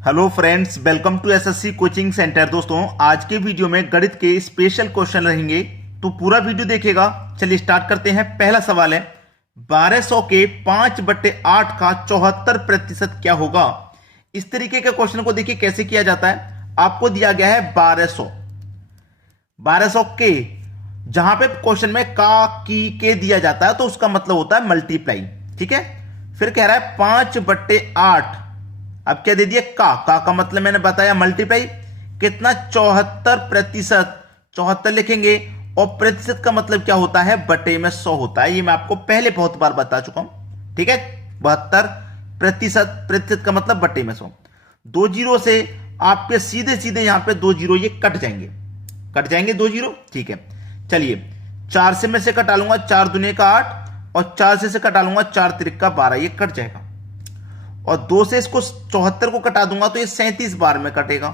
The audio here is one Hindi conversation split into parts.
Hello friends, welcome to SSC coaching centre. दोस्तों, आज के वीडियो में गणित के स्पेशल क्वेश्चन रहेंगे, तो पूरा वीडियो देखिएगा। चलिए स्टार्ट करते हैं। पहला सवाल है, 1200 के 5/8 का 74% क्या होगा। इस तरीके के क्वेश्चन को देखिए कैसे किया जाता है। आपको दिया गया है 1200 के, जहां पे क्वेश्चन में का की के दिया जाता है तो उसका मतलब होता है मल्टीप्लाई। ठीक है, फिर कह रहा है 5/8। अब क्या दे दिया, का मतलब मैंने बताया मल्टीप्लाई। कितना, 74%। 74 लिखेंगे, और प्रतिशत का मतलब क्या होता है, बटे में 100 होता है। ये मैं आपको पहले बहुत बार बता चुका हूं। ठीक है, 72%। प्रतिशत का मतलब बटे में 100। 2 जीरो से आपके सीधे सीधे यहां पे 2 जीरो ये कट जाएंगे 2 जीरो। ठीक है, चलिए 4 से मैं से कटा लूंगा, 4 दूने का 8, और 4 से कटा लूंगा, 4 तिरिक का 12, ये कट जाएगा। और 2 से इसको 74 को कटा दूंगा तो ये 37 बार में कटेगा।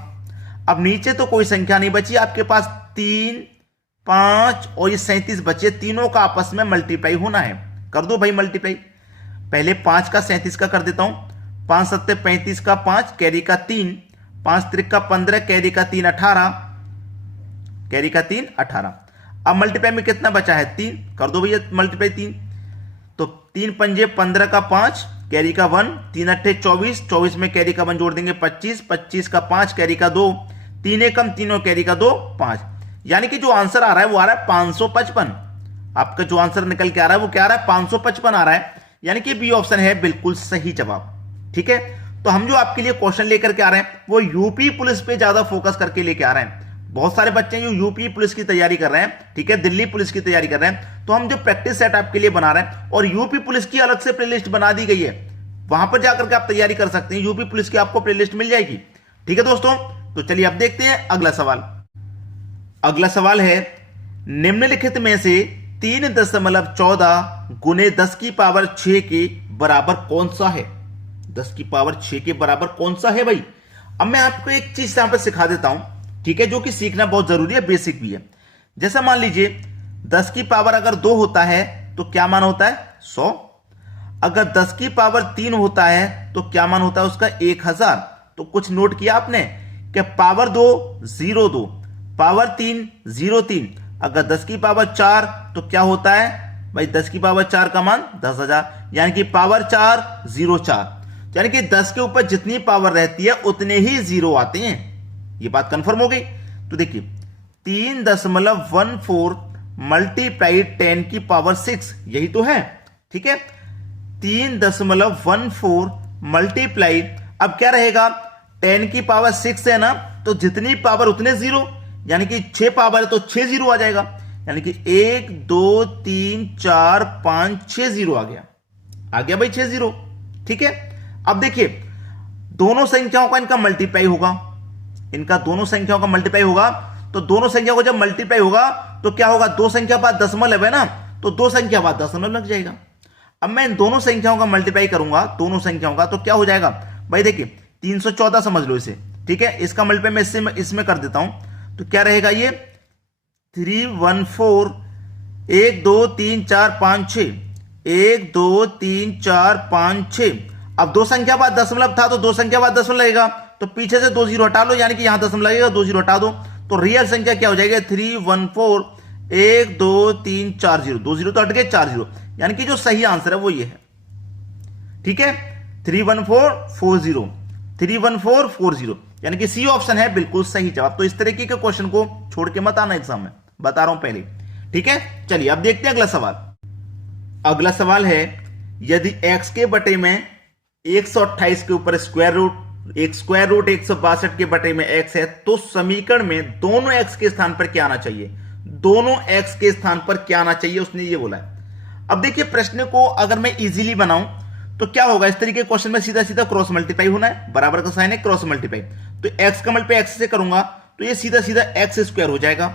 अब नीचे तो कोई संख्या नहीं बची आपके पास, 3, 5 और ये 37 बचे। तीनों का आपस में मल्टीप्लाई होना है। कर दो भाई मल्टीप्लाई। पहले 5 का 37 का कर देता हूं। 5 सत्ते 35 का 5, कैरी का 3, 5 त्रिक का 15, कैरी का 3 18, कैरी का 3 18। अब मल्टीप्लाई में कितना बचा है, 3। कर दो भैया मल्टीप्लाई 3। तो 3 पंजे 15 का 5, कैरी का 1, 3 अट्ठे 24, 24 में कैरी का 1 जोड़ देंगे 25, 25 का 5, कैरी का 2, 3 एकम तीनों, कैरी का 2 5। यानी कि जो आंसर आ रहा है वो आ रहा है 555। आपका जो आंसर निकल के आ रहा है वो क्या आ रहा है, 555 आ रहा है। यानी कि बी ऑप्शन है बिल्कुल सही जवाब। ठीक है, तो हम जो आपके लिए क्वेश्चन लेकर के आ रहे हैं वो यूपी पुलिस पे ज्यादा फोकस करके लेके आ रहे हैं। बहुत सारे बच्चे जो यूपी पुलिस की तैयारी कर रहे हैं, ठीक है, दिल्ली पुलिस की तैयारी कर रहे हैं, तो हम जो प्रैक्टिस सेट आपके लिए बना रहे हैं, और यूपी पुलिस की अलग से प्लेलिस्ट बना दी गई है। वहां पर जाकर के आप तैयारी कर सकते हैं, यूपी पुलिस की आपको प्लेलिस्ट मिल जाएगी। ठीक है दोस्तों, तो चलिए अब देखते हैं अगला सवाल। अगला सवाल है, निम्नलिखित में से 3.14 गुने 10 की पावर 6 के बराबर कौन सा है। 10 की पावर 6 के बराबर कौन सा है भाई। अब मैं आपको एक चीज यहां पर सिखा देता हूं, ठीक है, जो कि सीखना बहुत जरूरी है, बेसिक भी है। जैसा मान लीजिए 10 की पावर अगर 2 होता है तो क्या मान होता है, 100। अगर 10 की पावर 3 होता है तो क्या मान होता है उसका, 1000। तो कुछ नोट किया आपने कि पावर 2 02, पावर 3 03। अगर 10 की पावर 4 तो क्या होता है भाई, 10 की पावर 4 का मान 10,000, यानी कि पावर 4 04। यानी कि 10 के ऊपर जितनी पावर रहती है उतने ही जीरो आते हैं। ये बात कंफर्म हो गई। तो देखिए 3.14 मल्टीप्लाई 10 की पावर 6, यही तो है। ठीक है, 3.14 मल्टीप्लाई, अब क्या रहेगा, 10 की पावर 6 है ना, तो जितनी पावर उतने जीरो, यानी कि 6 पावर है तो 6 जीरो आ जाएगा। यानी कि 1 2 3 4 5 6 जीरो आ गया भाई 6 जीरो। ठीक है, अब देखिए दोनों संख्याओं का इनका मल्टीप्लाई होगा, इनका दोनों संख्याओं का मल्टीप्लाई होगा। तो दोनों संख्याओं को जब मल्टीप्लाई होगा तो क्या होगा, 2 संख्या बाद दशमलव है ना, तो 2 संख्या बाद दशमलव लग जाएगा। अब मैं इन दोनों संख्याओं का मल्टीप्लाई करूंगा, दोनों संख्याओं का, तो क्या हो जाएगा भाई, देखिए 314 समझ लो इसे। ठीक है, इसका मल्टीप्लाई मैं इसमें कर देता हूं, तो क्या रहेगा ये 314, 1 2 3 4 5 6, 1 2 3 4 5 6। अब 2 संख्या बाद दशमलव था तो 2 संख्या बाद दशमलव लगेगा, तो पीछे से 2 जीरो हटा लो, यानी कि यहां दशमलव लगेगा, 2 जीरो हटा दो, तो रियल संख्या क्या हो जाएगी, 314, 1 2 3 4 जीरो, 2 जीरो तो हट गए, 4 जीरो। यानी कि जो सही आंसर है वो ये है। ठीक है, 31440, 31440, यानी कि सी ऑप्शन है बिल्कुल सही जवाब। तो इस तरीके के क्वेश्चन को छोड़ के मत आना एग्जाम में, बता रहा हूं पहले। ठीक है, चलिए अब देखते हैं अगला सवाल। अगला सवाल है, यदि x के बटे में 128 के ऊपर स्क्वायर रूट 162 के बटे में x है, तो समीकरण में दोनों x के स्थान पर क्या आना चाहिए। दोनों x के स्थान पर क्या आना चाहिए, उसने ये बोला है। अब देखिए प्रश्न को अगर मैं इजीली बनाऊं तो क्या होगा, इस तरीके क्वेश्चन में सीधा सीधा क्रॉस मल्टीप्लाई होना है, बराबर का साइन है, क्रॉस मल्टीप्लाई। तो x का मल्टीप्लाई x से करूंगा तो ये सीधा सीधा x स्क्वायर हो जाएगा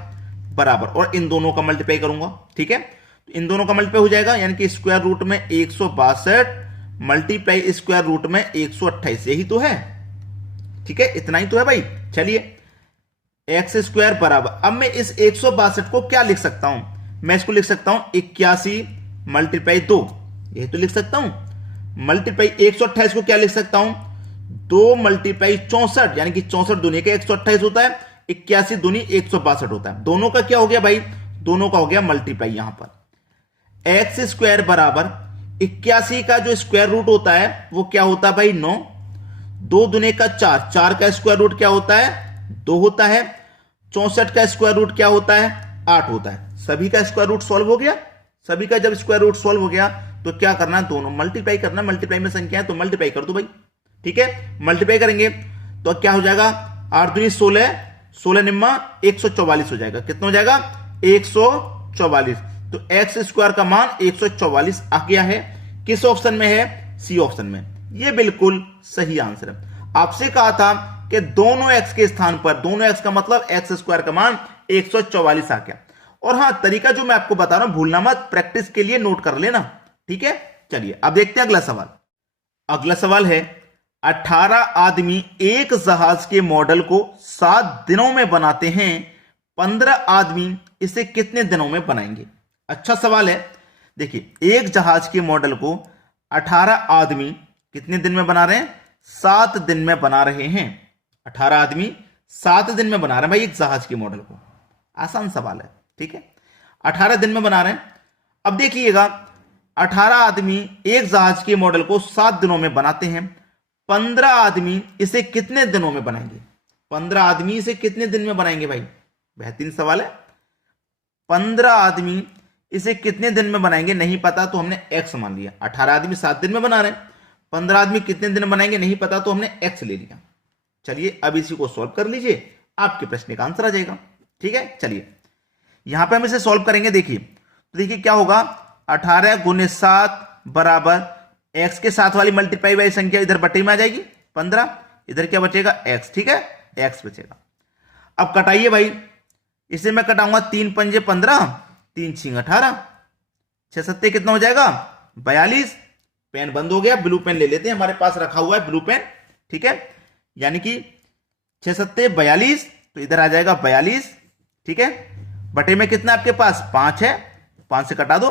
बराबर, और इन दोनों का मल्टीप्लाई करूंगा। ठीक है, तो इन दोनों का मल्टीप्लाई हो जाएगा, यानी कि स्क्वायर रूट में 162 मल्टीप्लाई स्क्वायर रूट में 128, यही तो है। ठीक है, इतना ही तो है भाई। चलिए एक्स स्क्वायर बराबर, अब मैं इस 162 को क्या लिख सकता हूं, मैं इसको लिख सकता हूं 81 मल्टीप्लाई 2, यही तो लिख सकता हूं। मल्टीप्लाई 128 को क्या लिख सकता हूं, 2 मल्टीप्लाई 64, यानी कि 64 दूनी का 128 होता है, 81 दूनी 162 होता है। दोनों का क्या हो गया भाई, दोनों का हो गया मल्टीप्लाई। यहां पर एक्स स्क्वायर बराबर 81 का जो स्क्वायर रूट होता है वो क्या होता है भाई 9, 2 दूने का 4, 4 का स्क्वायर रूट क्या होता है 2 होता है, 64 का स्क्वायर रूट क्या होता है 8 होता है। सभी का स्क्वायर रूट सॉल्व हो गया। सभी का जब स्क्वायर रूट सॉल्व हो गया तो क्या करना है, दोनों मल्टीप्लाई करना। मल्टीप्लाई में संख्या है तो मल्टीप्लाई कर दो भाई, ठीक है। मल्टीप्लाई करेंगे तो क्या हो जाएगा, 8 दूनी 16, 16 निम्मा 144 हो जाएगा। कितना हो जाएगा 144। तो एक्स स्क्वायर का मान 144 आ गया है। किस ऑप्शन में है, सी ऑप्शन में। यह बिल्कुल सही आंसर है। आपसे कहा था कि दोनों एक्स के स्थान पर, दोनों एक्स का मतलब एक्स स्क्वायर का मान 144 आ गया। और हां, तरीका जो मैं आपको बता रहा हूं भूलना मत, प्रैक्टिस के लिए नोट कर लेना, ठीक है। चलिए अब देखते हैं अगला सवाल। अगला सवाल है 18 आदमी एक जहाज के मॉडल को 7 दिनों में बनाते हैं, 15 आदमी इसे कितने दिनों में बनाएंगे। अच्छा सवाल है। देखिए एक जहाज के मॉडल को 18 आदमी कितने दिन में बना रहे हैं, 7 दिन में बना रहे हैं। 18 आदमी 7 दिन में बना रहे हैं भाई एक जहाज के मॉडल को। आसान सवाल है, ठीक है। 18 दिन में बना रहे हैं। अब देखिएगा 18 आदमी एक जहाज के मॉडल को 7 दिनों में बनाते हैं, 15 आदमी इसे कितने दिनों में बनाएंगे। 15 आदमी इसे कितने दिन में बनाएंगे भाई, बेहतरीन सवाल है। 15 आदमी इसे कितने दिन में बनाएंगे नहीं पता तो हमने एक्स मान लिया। 18 आदमी 7 दिन में बना रहे हैं, 15 आदमी कितने दिन में बनाएंगे नहीं पता तो हमने एक्स ले लिया। चलिए अब इसी को सॉल्व कर लीजिए, आपके प्रश्न का आंसर आ जाएगा, ठीक है। चलिए यहां पे हम इसे सॉल्व करेंगे। देखिए तो देखिए क्या होगा, 18 गुने 7 बराबर एक्स के साथ वाली मल्टीप्लाई वाली संख्या इधर बटे में आ जाएगी 15, इधर क्या बचेगा एक्स, ठीक है, एक्स बचेगा। अब कटाइए भाई, इसे मैं कटाऊंगा 3 पंजे 15, 3 छिंग 18, 6 सत्ते कितना हो जाएगा 42। पेन बंद हो गया, ब्लू पेन ले लेते हैं, हमारे पास रखा हुआ है ब्लू पेन, ठीक है। यानी कि 6 सत्ते 42, तो इधर आ जाएगा 42, ठीक है। बटे में कितना आपके पास 5 है, 5 से कटा दो,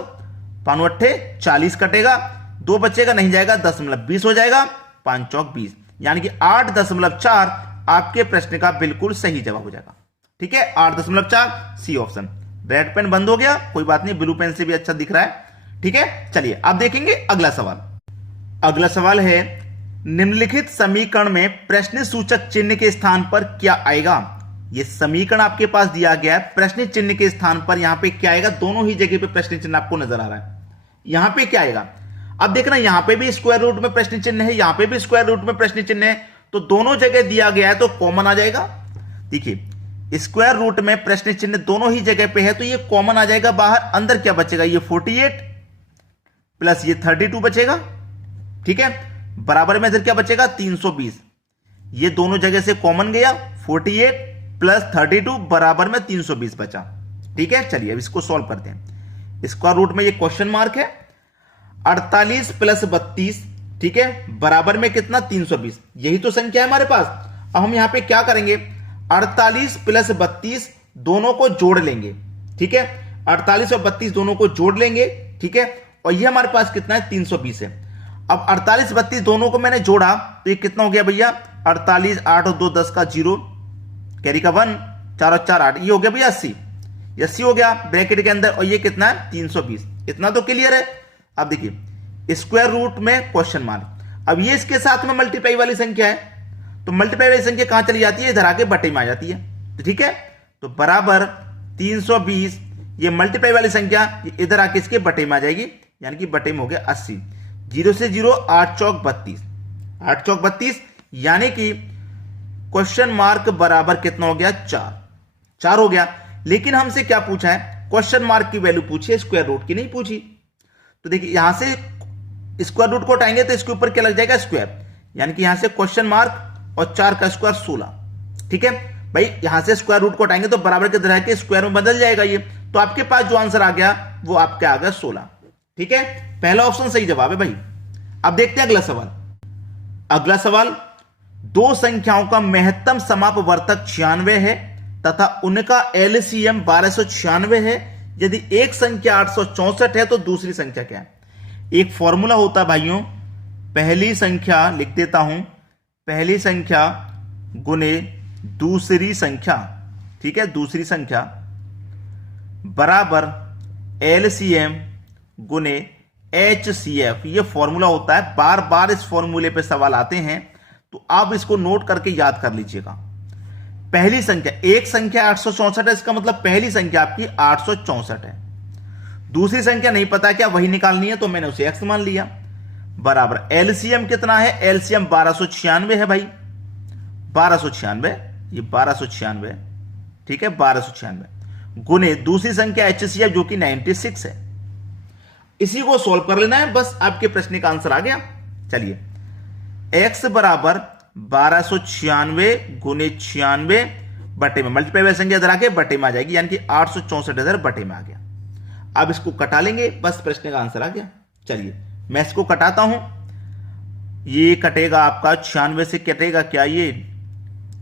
5 अट्ठे 40 कटेगा, 2 बचेगा नहीं जाएगा 10.20 हो जाएगा, 5 चौक 20, यानी कि 8.4 आपके प्रश्न का बिल्कुल सही जवाब हो जाएगा, ठीक है। 8.4 सी ऑप्शन। रेड पेन बंद हो गया, कोई बात नहीं, ब्लू पेन से भी अच्छा दिख रहा है, ठीक है। चलिए अब देखेंगे अगला सवाल। अगला सवाल है निम्नलिखित समीकरण में प्रश्न सूचक चिन्ह के स्थान पर क्या आएगा। यह समीकरण आपके पास दिया गया है, प्रश्न चिन्ह के स्थान पर यहां पे क्या आएगा, दोनों ही जगह पे प्रश्न चिन्ह आपको नजर आ रहा है। यहां पे क्या आएगा, अब देखना यहां पे भी स्क्वायर रूट में प्रश्न चिन्ह है, यहां पे भी स्क्वायर रूट में प्रश्न चिन्ह है, तो दोनों जगह दिया गया है तो कॉमन आ जाएगा। देखिए स्क्वायर रूट में प्रश्न चिन्ह दोनों ही जगह पे है तो ये कॉमन आ जाएगा बाहर। अंदर क्या बचेगा, ये 48 प्लस ये 32 बचेगा, ठीक है। बराबर में इधर क्या बचेगा 320, ये दोनों जगह से कॉमन गया, 48 प्लस 32 बराबर में 320 बचा, ठीक है। चलिए अब इसको सॉल्व करते हैं। स्क्वायर रूट में ये क्वेश्चन मार्क है, 48 प्लस 32, ठीक है, बराबर में कितना 320, यही तो संख्या है हमारे पास। अब हम यहां पे क्या करेंगे, 48 प्लस 32 दोनों को जोड़ लेंगे, ठीक है। 48 और 32 दोनों को जोड़ लेंगे, ठीक है, और ये हमारे पास कितना है 320 है। अब 48 32 दोनों को मैंने जोड़ा तो ये कितना हो गया भैया 48, 8 और 2 10 का 0, कैरी का 1, 4 और 4 8, ये हो गया भैया 80, 80 हो गया ब्रैकेट के अंदर, और ये कितना है 320। इतना तो क्लियर है। अब देखिए स्क्वायर रूट में क्वेश्चन मार्क, अब ये इसके साथ में मल्टीप्लाई वाली संख्या है, तो मल्टीप्लाई वाली संख्या कहां चली जाती है, इधर आके बटे में आ जाती है, तो ठीक है। तो बराबर 320, ये मल्टीप्लाई वाली संख्या इधर आके इसके बटे में आ जाएगी, यानी कि बटे में हो गया 80, 0 से 0 8 चौक 32, 8 चौक 32, यानी कि क्वेश्चन मार्क बराबर कितना हो गया 4 हो गया। लेकिन हमसे क्या पूछा है, क्वेश्चन मार्क की वैल्यू पूछी है, स्क्वायर रूट की नहीं पूछी। तो देखिए यहां से स्क्वायर रूट को हटाएंगे तो इसके ऊपर क्या लग जाएगा स्क्वायर, यानी कि यहां से क्वेश्चन मार्क और 4 का स्क्वायर 16, ठीक है भाई। यहां से स्क्वायर रूट को हटाएंगे तो बराबर के तरह के स्क्वायर में बदल जाएगा ये, तो आपके पास जो आंसर आ गया वो आपके आ गया 16, ठीक है। पहला ऑप्शन सही जवाब है भाई। अब देखते हैं अगला सवाल। अगला सवाल, दो संख्याओं का महत्तम समापवर्तक 96 है तथा उनका एलसीएम 1296 है। यदि एक संख्या 864 है तो दूसरी संख्या क्या है। एक फॉर्मूला होता है भाइयों, पहली संख्या लिख देता हूं, पहली संख्या गुने दूसरी संख्या, ठीक है, दूसरी संख्या बराबर एलसीएम गुने एचसीएफ। ये फॉर्मूला होता है, बार बार इस फॉर्मूले पे सवाल आते हैं, तो आप इसको नोट करके याद कर लीजिएगा। पहली संख्या, एक संख्या 864 है, इसका मतलब पहली संख्या आपकी 864 है। दूसरी संख्या नहीं पता क्या, वही निकालनी है, तो मैंने उसे एक्स मान लिया। बराबर एलसीएम कितना है, एलसीएम 1296 है भाई, 1296, ये 1296, ठीक है, 1296 गुने दूसरी संख्या एचसीएफ जो कि 96 है। इसी को सॉल्व कर लेना है, बस आपके प्रश्न का आंसर आ गया। चलिए, x बराबर 1296 गुने 96 बटे में, मल्टीप्लाई वाली संख्या इधर आके बटे में आ जाएगी, यानी कि 864 बटे में आ गया। अब इसको कटा लेंगे, बस प्रश्न का आंसर आ गया। चलिए मैं इसको कटाता हूं, ये कटेगा आपका 96 से, कटेगा क्या ये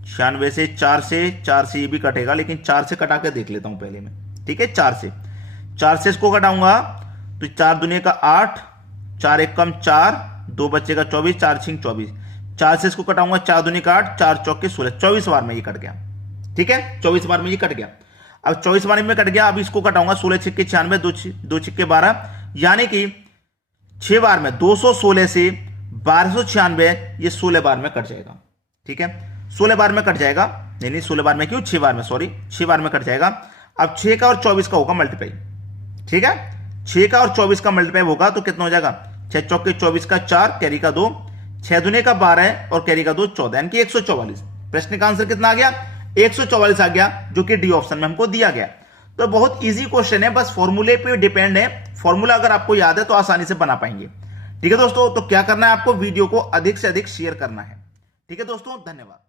96 से, 4 से ये भी कटेगा, लेकिन 4 से कटा के देख लेता हूं पहले में, ठीक है। 4 से इसको कटाऊंगा तो 4 दुनिया का 8, 4 एक कम 4, 2 बचेगा 24, 4 छिंग 24। 4 से इसको कटाऊंगा, 4 दुनिया का 8, 4 चौके 16, 24 बार में ये कट गया, ठीक है, 24 बार में ये कट गया। अब 24 बार में कट गया, अब इसको कटाऊंगा 16 छिक्के 96, 2 छिक्के 12, यानी कि 6 बार में 216 से 1296 ये 16 बार में कट जाएगा, ठीक है, 16 बार में कट जाएगा, नहीं 16 बार में क्यों, 6 बार में, सॉरी 6 बार में कट जाएगा। अब 6 का और 24 का होगा मल्टीप्लाई, ठीक है, 6 का और 24 का मल्टीप्लाई होगा तो कितना हो जाएगा, 6 चौके 24 का 4, कैरी का 2, 6 दुने का 12 और कैरी का 2 14, यानी कि 144। प्रश्न का आंसर कितना आ गया, 144 आ गया, जो कि डी ऑप्शन में हमको दिया गया। तो बहुत इजी क्वेश्चन है, बस फॉर्मूले पे डिपेंड है, फॉर्मूला अगर आपको याद है तो आसानी से बना पाएंगे, ठीक है दोस्तों। तो क्या करना है आपको, वीडियो को अधिक से अधिक शेयर करना है, ठीक है दोस्तों, धन्यवाद।